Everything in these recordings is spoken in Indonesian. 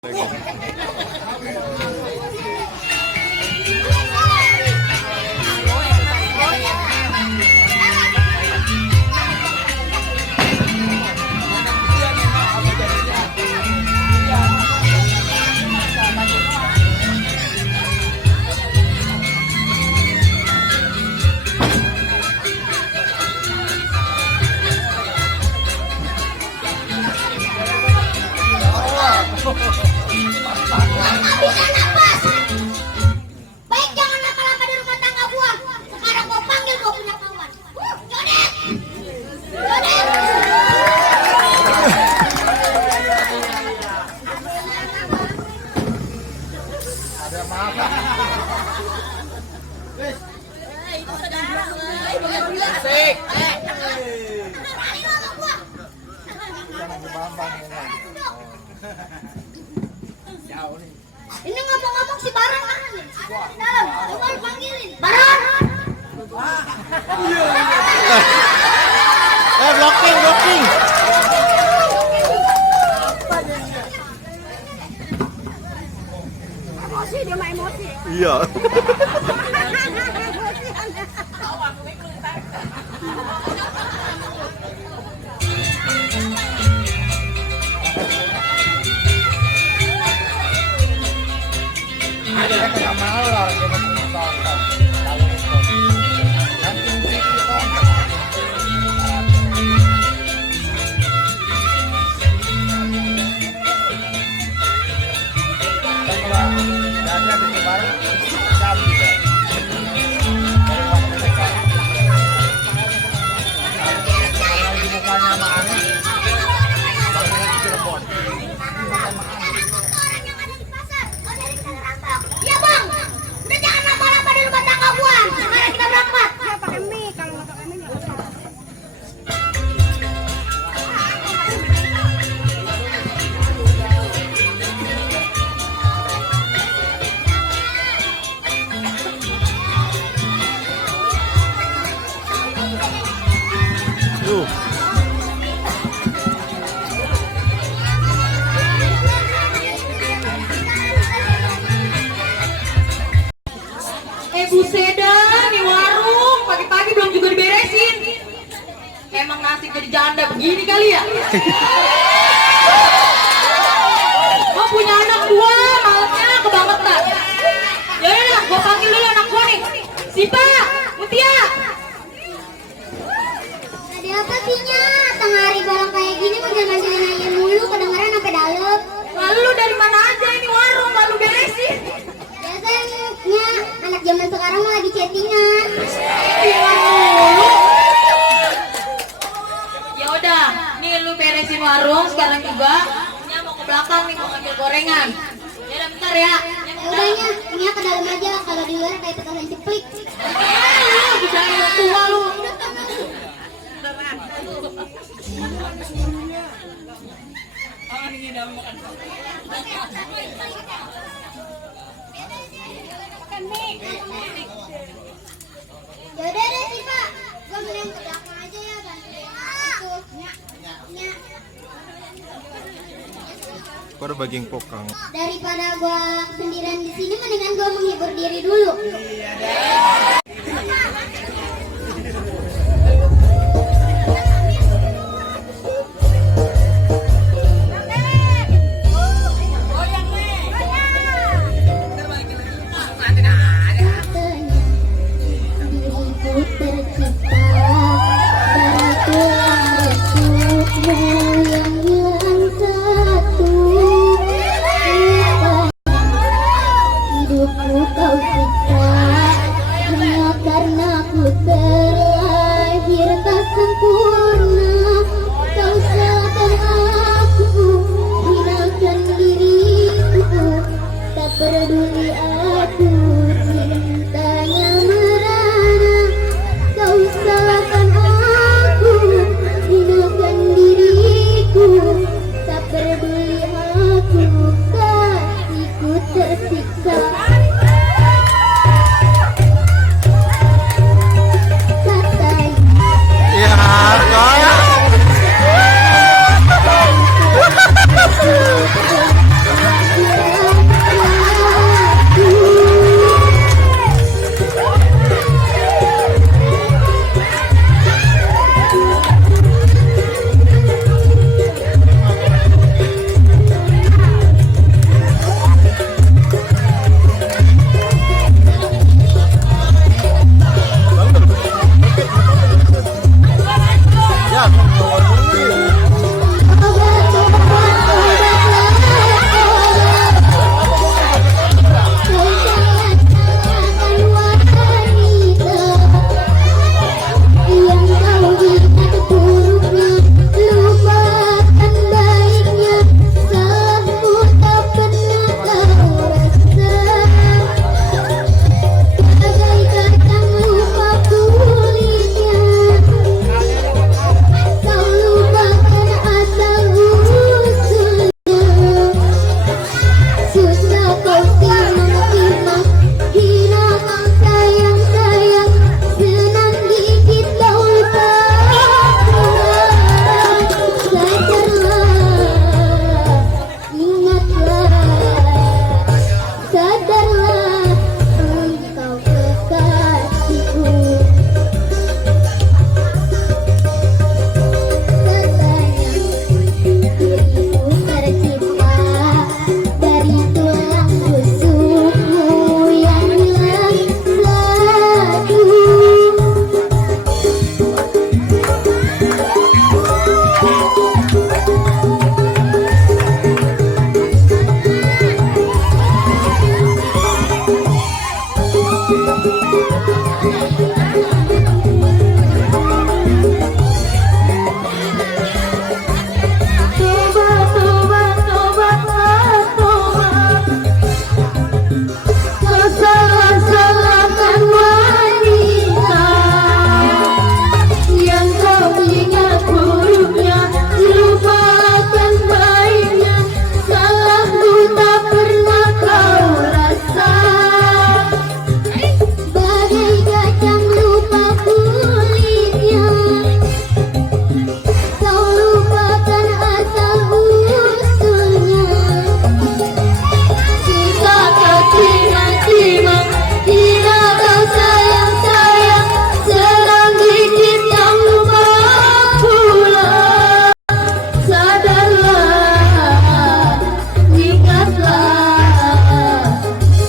Baik, jangan lama-lama di rumah tangga gua. Sekarang gua panggil gua punya kawan. Jodet! Jodet! Ada maaf. Itu saudara. Asik. Berani lo sama gua. Jauh nih. Ini ngomong-ngomong si Baron mana nih? Dalam, coba lu panggilin. Baron! Blocking. Emosi, dia mah emosi. Iya. Ada yang mau lah dia menonton. Iya bang, udah jangan lama-lama di rumah tangga gua. Sekarang kita berangkat. Ya pakai mie, kalau nggak pakai mie nggak usah. Tuh. Buseda, nih warung pagi-pagi belum juga diberesin. Emang nasib jadi janda begini kali ya? Gua punya anak dua, malesnya kebangetan. Ya udah, gua panggil dulu anak gua nih. Sipa, Mutia. Ada apa sih Nya? Tengah hari bolong kayak gini manggil-manggilin ayam mulu, kedengeran sampai dalam. Lalu lu dari mana aja ini warung lalu beresin? Biasanya anak zaman sekarang mah lagi chattingan. Ya udah, nih lu beresin warung sekarang juga. Nya mau ke belakang nih mau ngambil gorengan. Ya udah bentar ya. Ya udahnya, ini ke dalam aja. Kalau di luar kayak petasan ceplik. Bisa tua lu. Ya udah deh sih Pak, gua mending ke belakang aja ya bantuin itu. Nya. Kok ada bagian pokang? Daripada gua sendirian di sini, mendingan gua menghibur diri dulu. Peduli aku, cintanya merana. Kau salahkan aku, hinakan diriku. Tak peduli aku, kasihku tersiksa.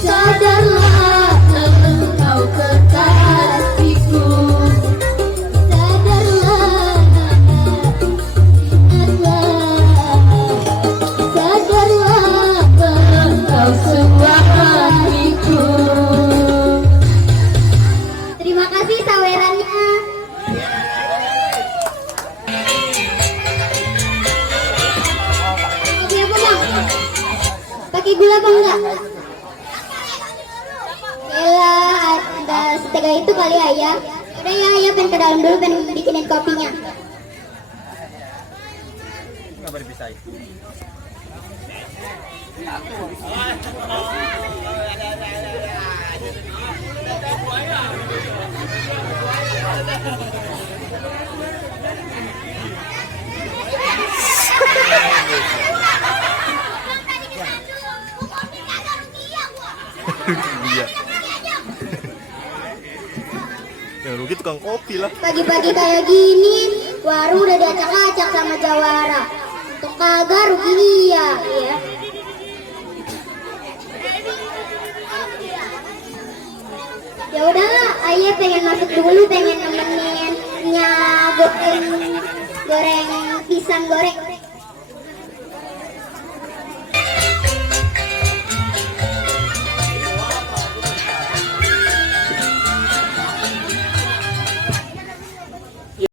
sadarlah engkau kekasihku, sadarlah, sadarlah engkau suamiku. Terima kasih sawerannya. Oke apa bang? Pakai gula apa enggak? Yalah, ada setega itu kali ayah. Udah ya, ayah pengen ke dalam dulu, pengen bikinin kopinya. Nggak boleh dipisahin. Iya. Yang rugi tukang kopi lah. Pagi-pagi kayak gini, warung udah diacak-acak sama jawara. Untuk kagak rugi dia, ya. Ya udahlah, ayah pengen masuk dulu, pengen nemenin goreng pisang goreng.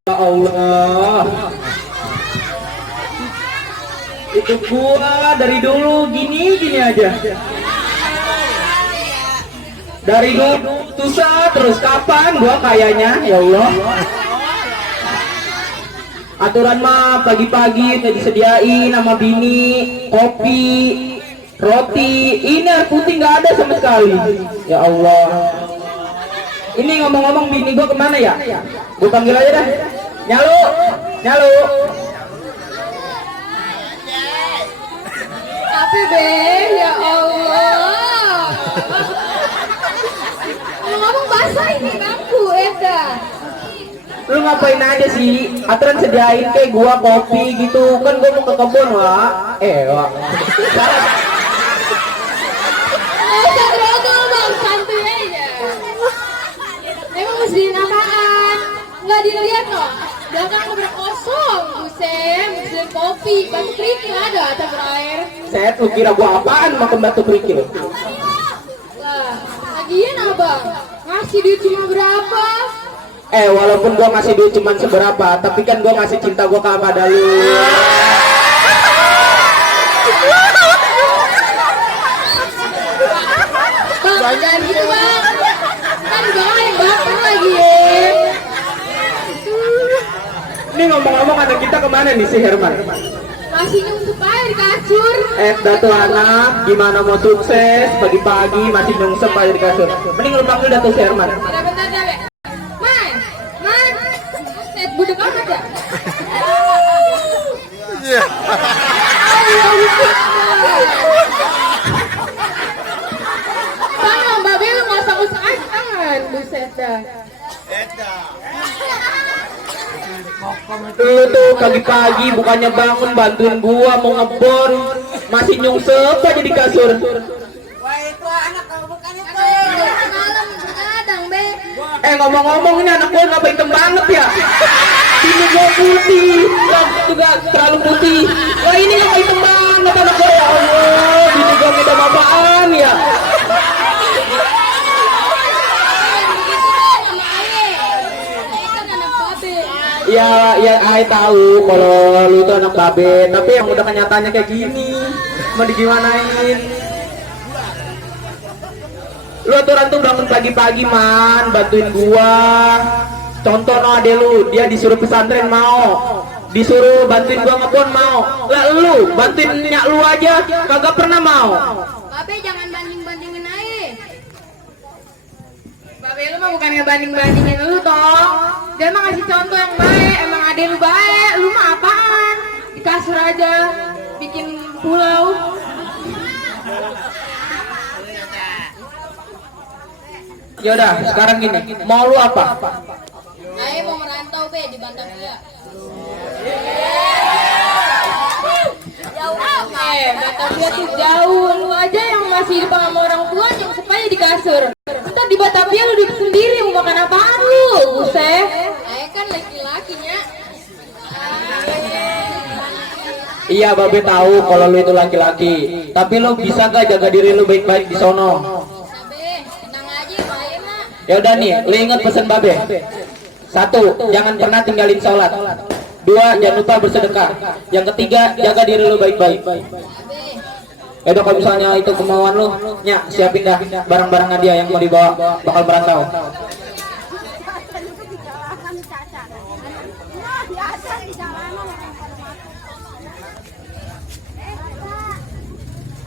Ya Allah, itu gua dari dulu gini aja. Dari dulu susah terus, kapan gua kayaknya, ya Allah. Aturan mah pagi-pagi udah disediain sama bini kopi, roti, ini air putih nggak ada sama sekali. Ya Allah. Ini ngomong-ngomong bini gua kemana ya? Gua panggil aja dah. Nyalu, nyalu. Tapi be, ya Allah. Ngomong bahasa ini ngaku, Eda. Lu ngapain aja sih? Aturan sediain kayak gua kopi gitu. Kan gua mau ke kebun lah. Wah. Nggak usah groggol bang, santuy aja. Emang muslimin apaan? Nggak dilihat loh. Belakang udah kosong, buset. Muslim kopi, batu kerikil ada atau berair. Set, lu kira gua apaan makan batu kerikil? Lah, lagian abang ngasih duit cuma berapa? Walaupun gua ngasih duit cuman seberapa, tapi kan gua ngasih cinta gua kepada lu. Bang, jangan gitu bang. Kan bang yang baper lagi ya. Ini ngomong-ngomong anak kita kemana nih si Herman? Masih nyungsep aja di kasur. Datu anak, gimana mau sukses? Pagi-pagi masih nyungsep aja di kasur. Mending lu panggil Datu si Herman. Bentar deh. Man, set budek amat ya. Iya. Bang, Mbak Bel nggak usah usahain tangan, buset dah. Lu tuh pagi-pagi bukannya bangun bantuin gua mau ngebor, masih nyungsep aja di kasur. Malam begadang, Be. Ngomong-ngomong ini anak gua ngapa hitam banget ya? Ini gua putih, rambut juga terlalu putih. Wah ini ngapa hitam banget anak gua, ya Allah. Ini gua ngedam apaan ya? Ya, I tahu kalau lu itu anak babe, tapi yang udah kenyataannya kayak gini, mau digimanain? Lu aturan tuh bangun pagi-pagi man, bantuin gua. Contoh no ade lu, dia disuruh pesantren mau, disuruh bantuin gua ngebon mau. Lah lu bantuin nyak lu aja, kagak pernah mau. Babe jangan banding-bandingin aja. Babe lu mah bukan ngebanding-bandingin lu toh. Dia mah ngasih contoh yang baik, emang ade lu baik, lu mah apaan? Di kasur aja, bikin pulau. Yaudah, sekarang gini, mau lu apa? Ayo mau merantau be di Batavia. Batavia tuh jauh, lu ngasih hidup sama orang tuanya supaya di kasur. Ntar di Batavia lu duduk sendiri mau makan apaan lu? Buset. Saya kan laki-lakinya. Iya, Babe tahu kalau lu itu laki-laki. Tapi lu bisa gak jaga diri lu baik-baik di sono? Sabe, tenang aja Bae mah. Ya udah nih, lu ingat pesan Babe. 1, jangan pernah tinggalin sholat. 2, jangan lupa bersedekah. Yang ketiga, jaga diri lu baik-baik. Ya udah, kalau misalnya itu kemauan lu, Nyak, siapin dah barang-barangan dia yang mau dibawa bakal merantau.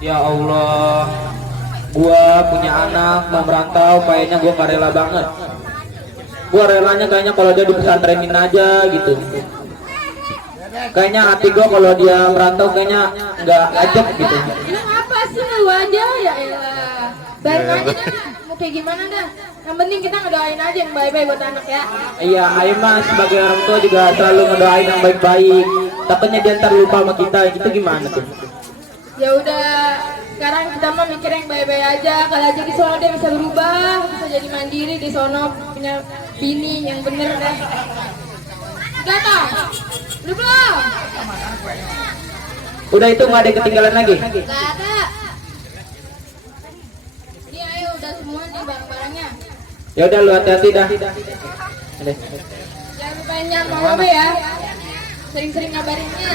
Ya Allah, gua punya anak mau merantau, kayaknya gua gak rela banget. Gua relanya kayaknya kalau dia di pesantrenin aja gitu. Kayaknya hati gua kalau dia merantau kayaknya nggak ajak gitu. Emang apa sih lu aja ya elah. Baik aja dah. Mau kayak gimana dah. Yang penting kita ngedoain aja yang baik-baik buat anak ya. Iya, Ayo mas sebagai orang tua juga selalu ngedoain yang baik-baik. Takutnya dia ntar lupa sama kita, itu gimana tuh? Ya udah, sekarang kita mah mikir yang baik-baik aja. Kalau aja di sono dia bisa berubah, bisa jadi mandiri di sono, punya bini yang bener deh. Udah toh? Udah belum? Udah, itu nggak ada yang ketinggalan lagi? Gak ada. Ini ayo udah semua nih barang-barangnya. Ya udah, lu hati-hati dah. Jangan lupain yang mau ya. Sering-sering ngabarinnya.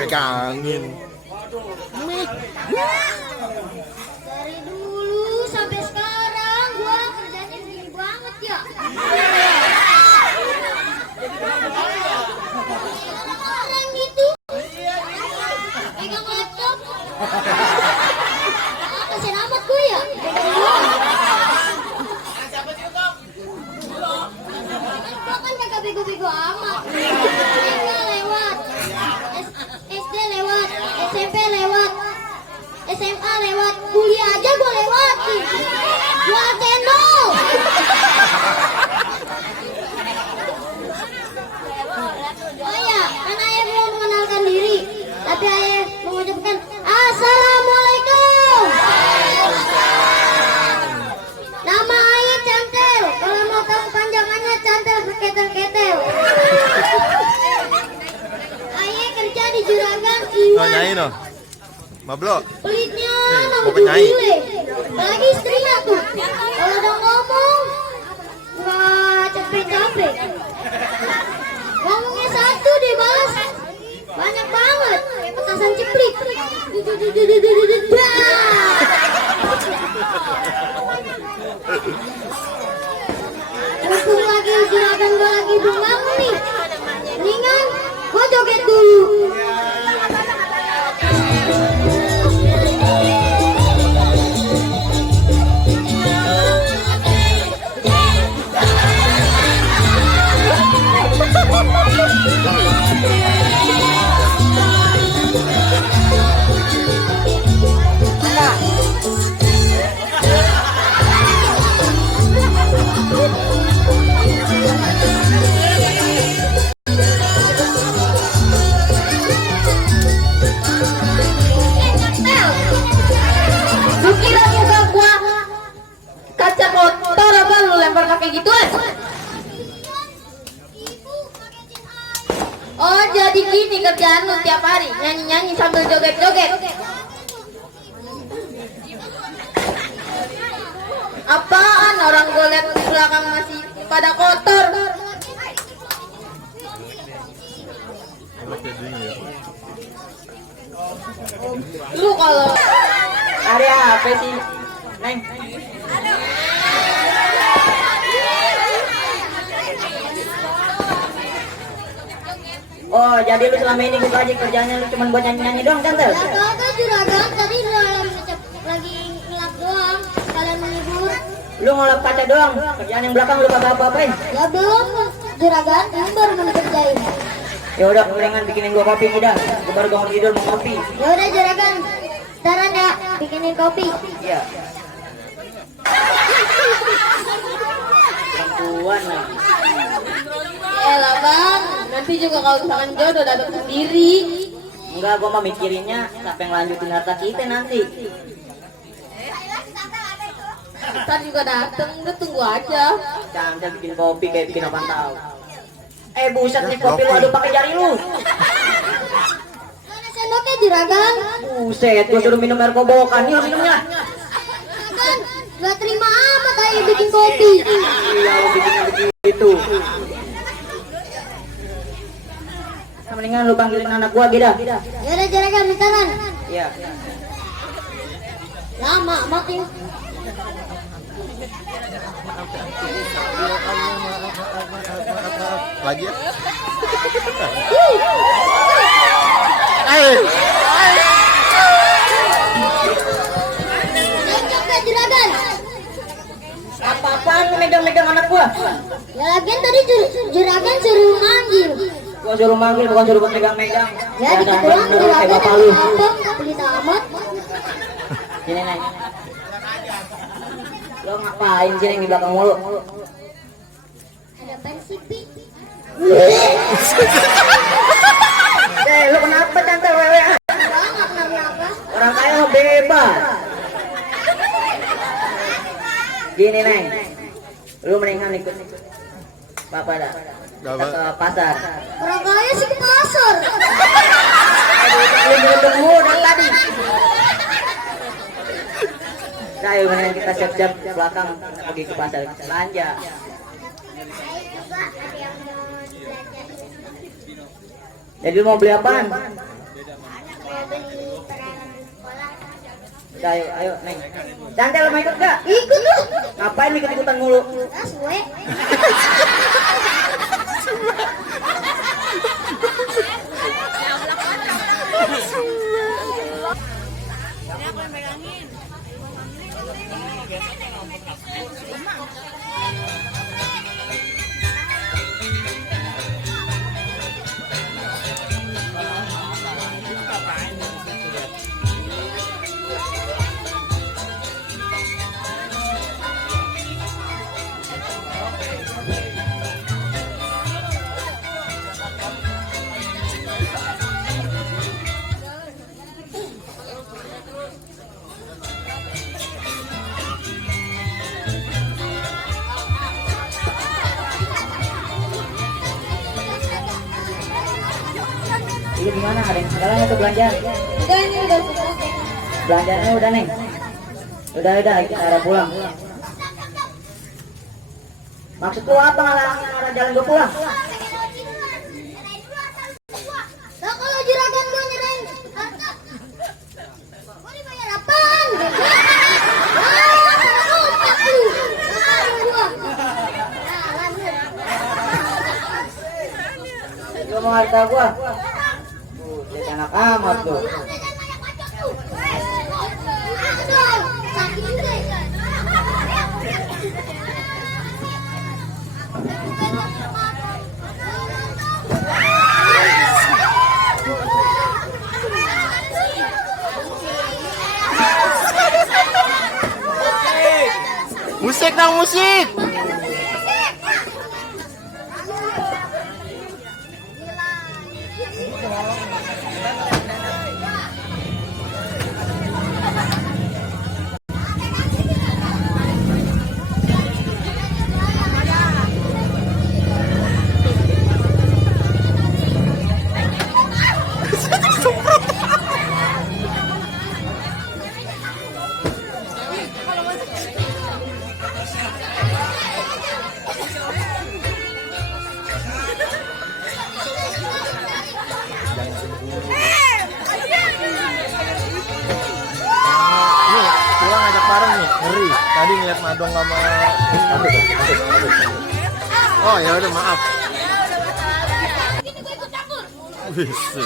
Pegangin. Dari dulu sampai sekarang gua kerjanya gini banget ya. Orang gitu. Pegang laptop. Kasian amat gue ya. Gua kan kagak bego-bego amat. SMA lewat. SD lewat, SMP lewat, SMA lewat, kuliah aja gua lewatin. Gua cendol. Oh ya, kan ayah belum mengenalkan diri, tapi ayah mengucapkan Assalamualaikum. Nama ayah Cantel. Kalau mau tahu panjangannya Cantel berketel-ketel. Ayah kerja di juragan Oh, Iwan. nyanyi no. Mablo. Pelitnya Nih, nang mau penyanyi. bule. Apalagi istrinya tuh. Kalau udah ngomong nggak capek-capek. Ngomongnya satu dibalas banyak banget. Kayak petasan ciplik. Mumpung lagi juragan gua lagi bengong nih. Mendingan gua joget dulu. kerjaan lu tiap hari nyanyi-nyanyi sambil joget-joget. Apaan orang gue liat di belakang masih pada kotor. Lu kalau Area apa sih, Neng? Oh, jadi lu selama ini buka aja kerjanya lu cuma buat nyanyi-nyanyi doang, Tante? Ya kagak juragan, tadi lagi ngelap doang. Kalian menghibur. Lu ngolap kaca doang, kerjaan yang belakang lu kagak apa-apain. Ya belum, juragan, ini baru mau dikerjain. Ya udah, mendingan bikinin gua kopi nih dah. Gua baru bangun tidur mau kopi. Ya udah juragan, saran ya, bikinin kopi. Iya. Perempuan lah. elah bang, nanti juga kalau misalkan jodoh datang sendiri. Enggak, gua mah mikirinnya siapa yang lanjutin harta kita nanti. Ntar juga dateng, udah tunggu aja. Jangan bikin kopi kayak bikin apaan tahu. Buset nih kopi lu aduk pakai jari lu. Mana sendoknya juragan? Buset, gua suruh minum air kobokan, yuk minumnya. Juragan, gak terima amat ayo bikin kopi. Iya, lu bikinnya begitu. Nah, mendingan lu panggilin anak gua, Gida. Ya udah juragan, bentaran. Iya. Lama mati. Lagi ya? Cocok gak juragan? Apa-apaan lu megang-megang anak gua? Ya lagian tadi juragan suruh manggil. Gua suruh manggil bukan suruh buat megang-megang. Ya dikit sampai doang bener lu kayak juragan bapak lu. ngambek, pelit amat. Sini, Neng. Lo ngapain sih, Neng, di belakang mulu? Ada pensipi. Lu kenapa Tante wewe? Enggak kenapa-napa. Orang kaya mau bebas. Gini, Neng. Lu mendingan ikut Bapak dah. Kita ke pasar. Orang kaya sih ke pasar. Lu nyeluduk mulu dari tadi. Nah, yuk mendingan kita siap-siap ke belakang. Kita pergi ke pasar belanja. Jadi lu mau beli apaan? Udah, ayo, Neng. Tante, lu mau ikut gak? Ikut lu. Ngapain ikut-ikutan mulu? Ah, suwe. Ini gimana? Ada yang salah untuk belanjaan? Udah ini udah selesai. Belanjaannya udah, Neng? Udah, kita arah pulang. Maksud lu apa ngalangin orang jalan gua pulang? Nah kalau juragan gua nyerahin harta, gua dibayar apaan? Otak lu. Gua. Nah, lanjut. Lu mau harta gua? Jadi anak amat tuh. Aduh, sakit juga. Musik dong, musik. Tadi ngeliat Madong sama Oh ya udah maaf. Ini gue ikut campur. Bisa.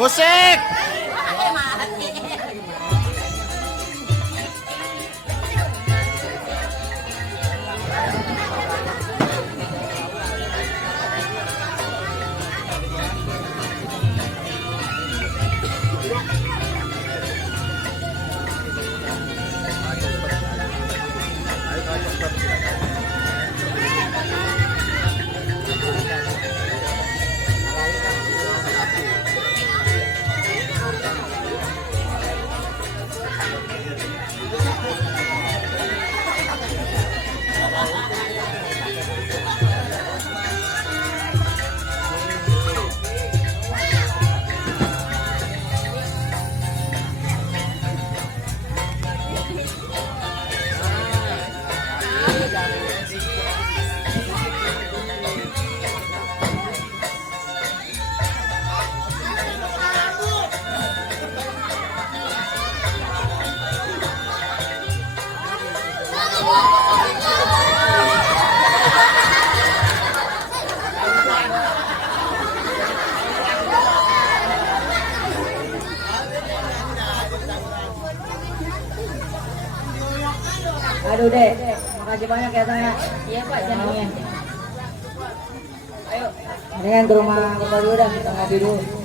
Musik. Aduh dek, makasih banyak ya Tanya. Iya Pak, jangan. Ayo, mendingan ke rumah kita dulu dah, kita ngopi dulu.